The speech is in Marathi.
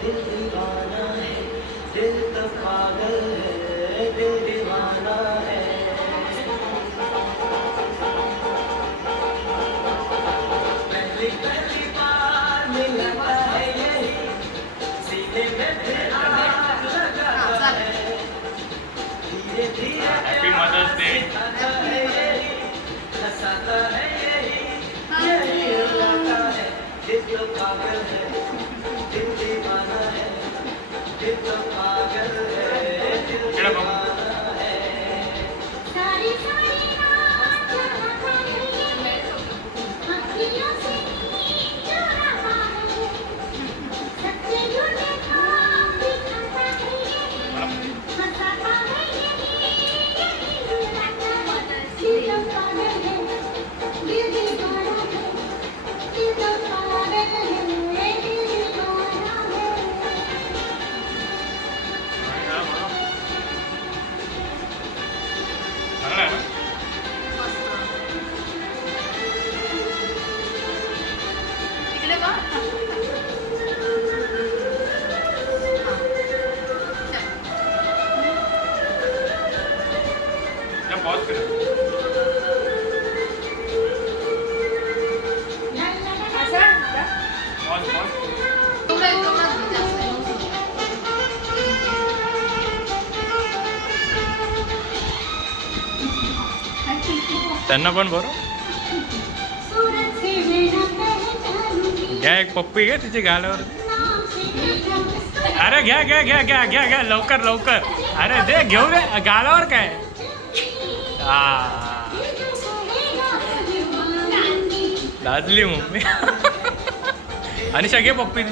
दिल दीवाना है, दिल तो पागल है, दिल दीवाना है। पहली पहली बार मिलता है यही, सीने में दिल आग लगाता है, धीरे धीरे हैप्पी मदर्स डे। हंसाता है यही रुलाता है, दिल तो पागल है, दिल दीवाना है, दिल तो पागल है, दिल दीवाना है। सारी सारी रात जगाता है ये, अखियों से नींद चुराता है, सच्चे झूठे ख्वाब दिखाता है ये, हंसाता है यही रुलाता है, दिल तो पागल है, दिल दीवाना है, दिल तो पागल है, दिल दीवाना है। इकडे बघ. पॉज कर. पॉज त्यांना पण बरं सूरत से मेरा पहचानूंगी, घ्या एक पप्पी घ्या तिच्या गालावर. नाम से मेरा अरे घ्या घ्या घ्या घ्या घ्या घ्या लवकर लवकर. अरे दे घेऊ दे गालावर काय. लाजली मम्मी. आणि सगळे पप्पी